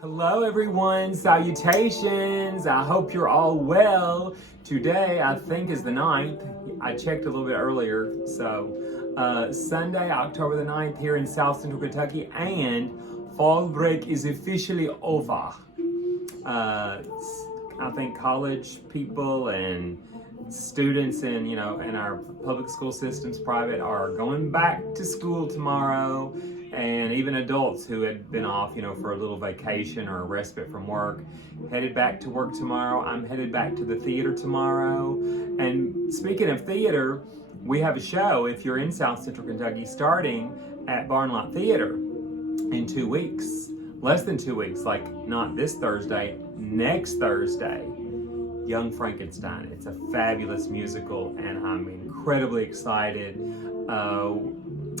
Hello everyone, salutations. I hope you're all well. Today I think is the 9th. I checked a little bit earlier. So Sunday, October the 9th here in South Central Kentucky, and fall break is officially over. I think college people and students in our public school systems, private, are going back to school tomorrow, and even adults who had been off for a little vacation or a respite from work headed back to work tomorrow. I'm headed back to the theater tomorrow. And speaking of theater, we have a show, if you're in South Central Kentucky, starting at Barn Lot Theater in 2 weeks, less than 2 weeks, like not this Thursday, next Thursday. Young Frankenstein. It's a fabulous musical, and I'm incredibly excited.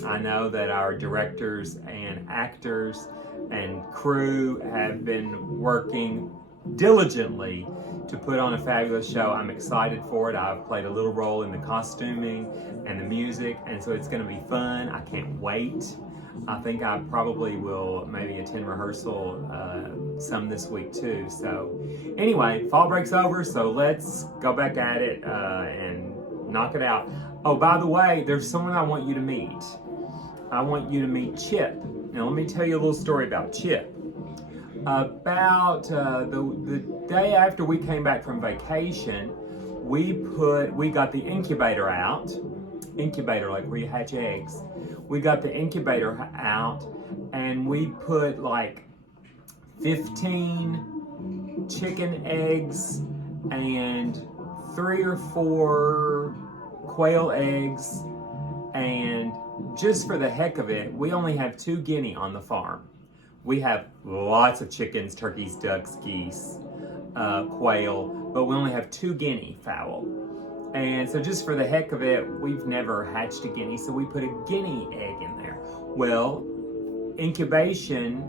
I know that our directors and actors and crew have been working diligently to put on a fabulous show. I'm excited for it. I've played a little role in the costuming and the music, and so it's going to be fun. I can't wait. I think I probably will maybe attend rehearsal some this week too. So anyway, fall break's over, so let's go back at it and knock it out. Oh, by the way, there's someone I want you to meet. I want you to meet Chip. Now let me tell you a little story about Chip. About the day after we came back from vacation, we got the incubator out. Incubator, like where you hatch eggs. We got the incubator out, and we put like 15 chicken eggs and 3 or 4 quail eggs, and just for the heck of it, we only have 2 guinea on the farm. We have lots of chickens, turkeys, ducks, geese, quail, but we only have 2 guinea fowl. And so just for the heck of it, we've never hatched a guinea, so we put a guinea egg in there. Well, incubation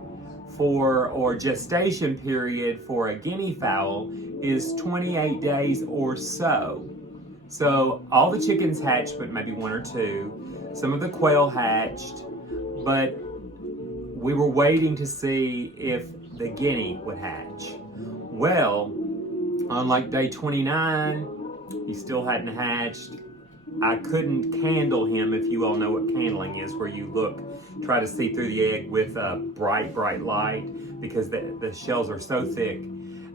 or gestation period for a guinea fowl is 28 days or so. So all the chickens hatched, but maybe 1 or 2. Some of the quail hatched, but we were waiting to see if the guinea would hatch. Well, on like day 29, he still hadn't hatched. I couldn't candle him, if you all know what candling is, where you try to see through the egg with a bright light, because the shells are so thick.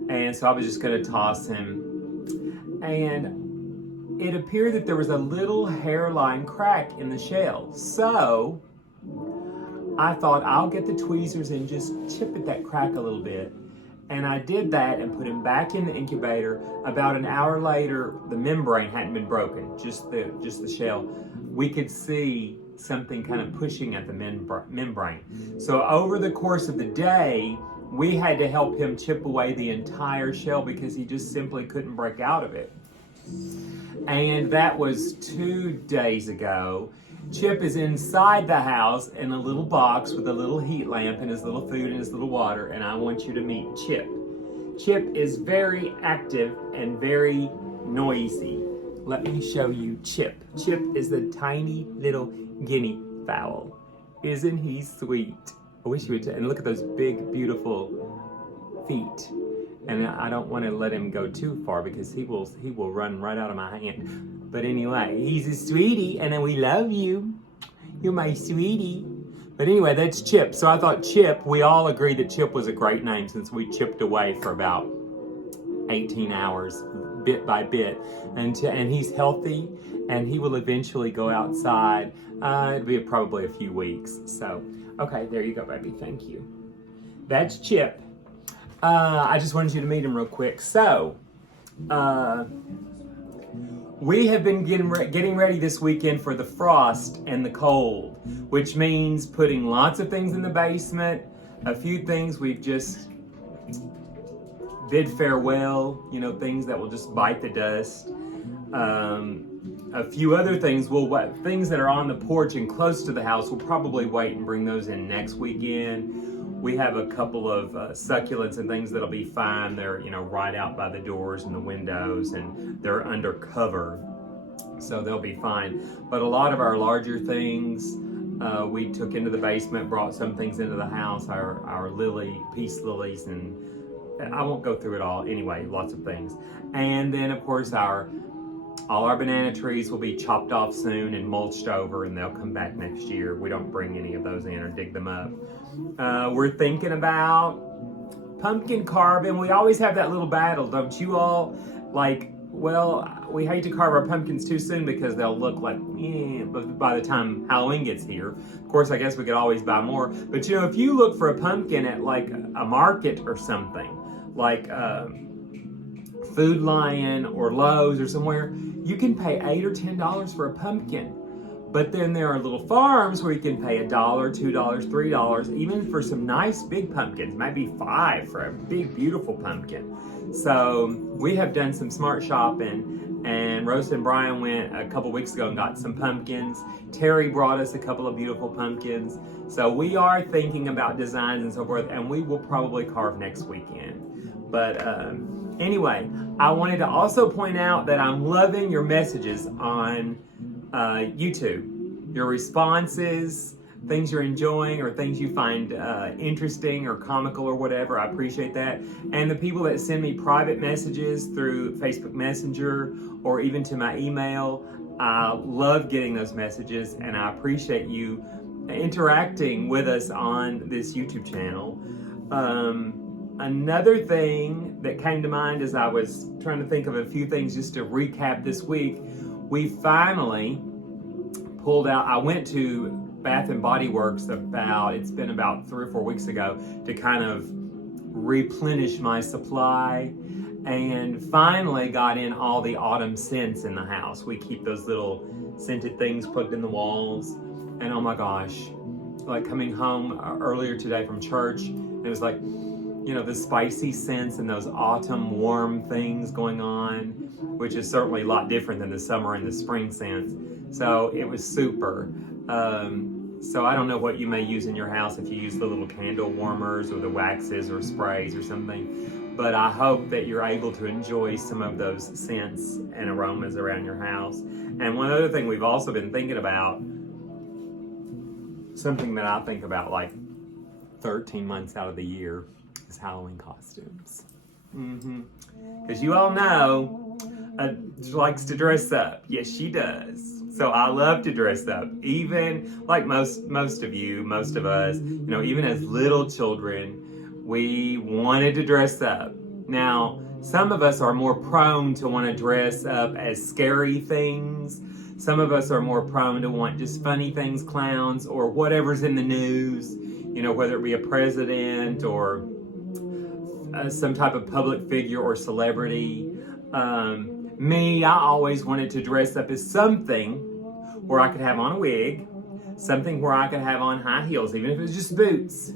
And so I was just gonna toss him. And it appeared that there was a little hairline crack in the shell. So I thought, I'll get the tweezers and just chip at that crack a little bit. And I did that and put him back in the incubator. About an hour later, the membrane hadn't been broken, just the shell. We could see something kind of pushing at the membrane. So over the course of the day, we had to help him chip away the entire shell because he just simply couldn't break out of it. And that was 2 days ago. Chip is inside the house in a little box with a little heat lamp and his little food and his little water, and I want you to meet Chip. Chip is very active and very noisy. Let me show you Chip. Chip is a tiny little guinea fowl. Isn't he sweet? I wish you would, and look at those big, beautiful feet. And I don't want to let him go too far because he will run right out of my hand. But anyway, he's a sweetie, and we love you. You're my sweetie. But anyway, that's Chip. So I thought Chip, we all agreed that Chip was a great name since we chipped away for about 18 hours, bit by bit. And he's healthy, and he will eventually go outside. It'll be probably a few weeks. So, okay, there you go, baby. Thank you. That's Chip. I just wanted you to meet him real quick. So, we have been getting ready this weekend for the frost and the cold, which means putting lots of things in the basement. A few things we've just bid farewell, things that will just bite the dust. A few other things, things that are on the porch and close to the house, we'll probably wait and bring those in next weekend. We have a couple of succulents and things that'll be fine. They're, right out by the doors and the windows, and they're under cover, so they'll be fine. But a lot of our larger things, we took into the basement, brought some things into the house, our peace lilies, and I won't go through it all. Anyway, lots of things. And then, of course, all our banana trees will be chopped off soon and mulched over, and they'll come back next year. We don't bring any of those in or dig them up. We're thinking about pumpkin carving. We always have that little battle, don't you all? Like, well, we hate to carve our pumpkins too soon because they'll look like, by the time Halloween gets here. Of course, I guess we could always buy more. But, if you look for a pumpkin at, like, a market or something, like Food Lion or Lowe's or somewhere, you can pay $8 or $10 for a pumpkin. But then there are little farms where you can pay $1, $2, $3, even for some nice big pumpkins, maybe $5 for a big, beautiful pumpkin. So we have done some smart shopping, and Rosa and Brian went a couple weeks ago and got some pumpkins. Terry brought us a couple of beautiful pumpkins. So we are thinking about designs and so forth, and we will probably carve next weekend. But anyway, I wanted to also point out that I'm loving your messages on YouTube. Your responses, things you're enjoying or things you find interesting or comical or whatever. I appreciate that. And the people that send me private messages through Facebook Messenger or even to my email, I love getting those messages, and I appreciate you interacting with us on this YouTube channel. Another thing that came to mind as I was trying to think of a few things just to recap this week, we finally pulled out. I went to Bath and Body Works it's been about 3 or 4 weeks ago to kind of replenish my supply, and finally got in all the autumn scents in the house. We keep those little scented things plugged in the walls, and oh my gosh, like coming home earlier today from church, it was like, the spicy scents and those autumn warm things going on, which is certainly a lot different than the summer and the spring scents. So it was super. So I don't know what you may use in your house, if you use the little candle warmers or the waxes or sprays or something. But I hope that you're able to enjoy some of those scents and aromas around your house. And one other thing we've also been thinking about, something that I think about like 13 months out of the year, is Halloween costumes. Because you all know, she likes to dress up. Yes, she does. So I love to dress up. Even like most of you, most of us, even as little children, we wanted to dress up. Now, some of us are more prone to want to dress up as scary things. Some of us are more prone to want just funny things, clowns, or whatever's in the news, whether it be a president or some type of public figure or celebrity. Me, I always wanted to dress up as something where I could have on a wig, something where I could have on high heels, even if it was just boots.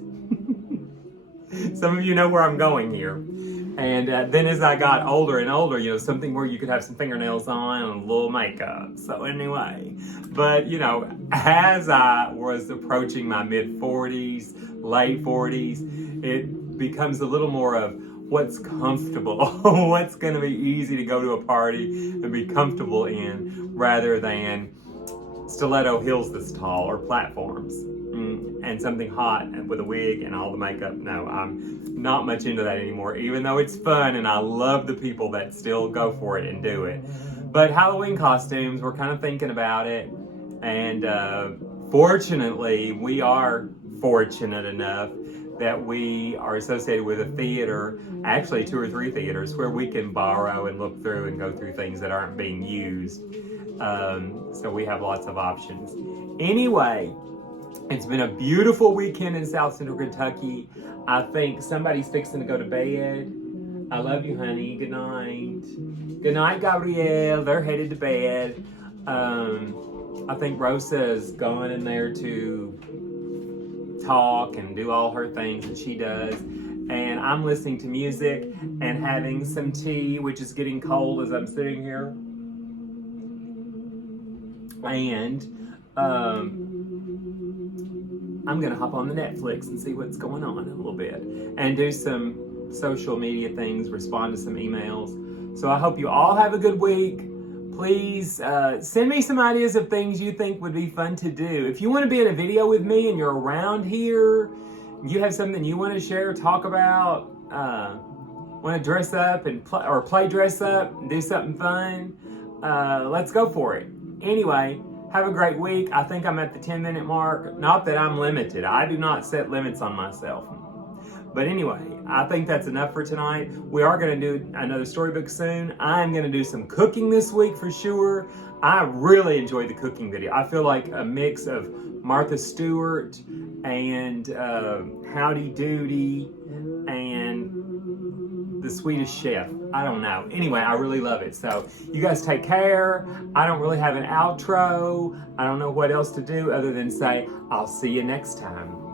Some of you know where I'm going here. And then as I got older and older, something where you could have some fingernails on and a little makeup. So anyway, but as I was approaching my mid-40s, late 40s, it becomes a little more of what's comfortable, what's going to be easy to go to a party and be comfortable in, rather than stiletto heels this tall or platforms. And something hot and with a wig and all the makeup. No, I'm not much into that anymore, even though it's fun and I love the people that still go for it and do it. But Halloween costumes, we're kind of thinking about it. And fortunately, we are fortunate enough that we are associated with a theater, actually 2 or 3 theaters, where we can borrow and look through and go through things that aren't being used. So we have lots of options. Anyway, it's been a beautiful weekend in South Central Kentucky. I think somebody's fixing to go to bed. I love you, honey. Good night. Good night, Gabrielle. They're headed to bed. I think Rosa's going in there to talk and do all her things that she does. And I'm listening to music and having some tea, which is getting cold as I'm sitting here. And I'm going to hop on the Netflix and see what's going on a little bit and do some social media things, respond to some emails. So I hope you all have a good week. Please send me some ideas of things you think would be fun to do. If you want to be in a video with me and you're around here, you have something you want to share, talk about, want to dress up and play dress up and do something fun, let's go for it. Anyway, have a great week. I think I'm at the 10-minute mark. Not that I'm limited. I do not set limits on myself. But anyway, I think that's enough for tonight. We are going to do another storybook soon. I'm going to do some cooking this week for sure. I really enjoyed the cooking video. I feel like a mix of Martha Stewart and Howdy Doody and the Swedish Chef. I don't know. Anyway, I really love it. So you guys take care. I don't really have an outro. I don't know what else to do other than say, I'll see you next time.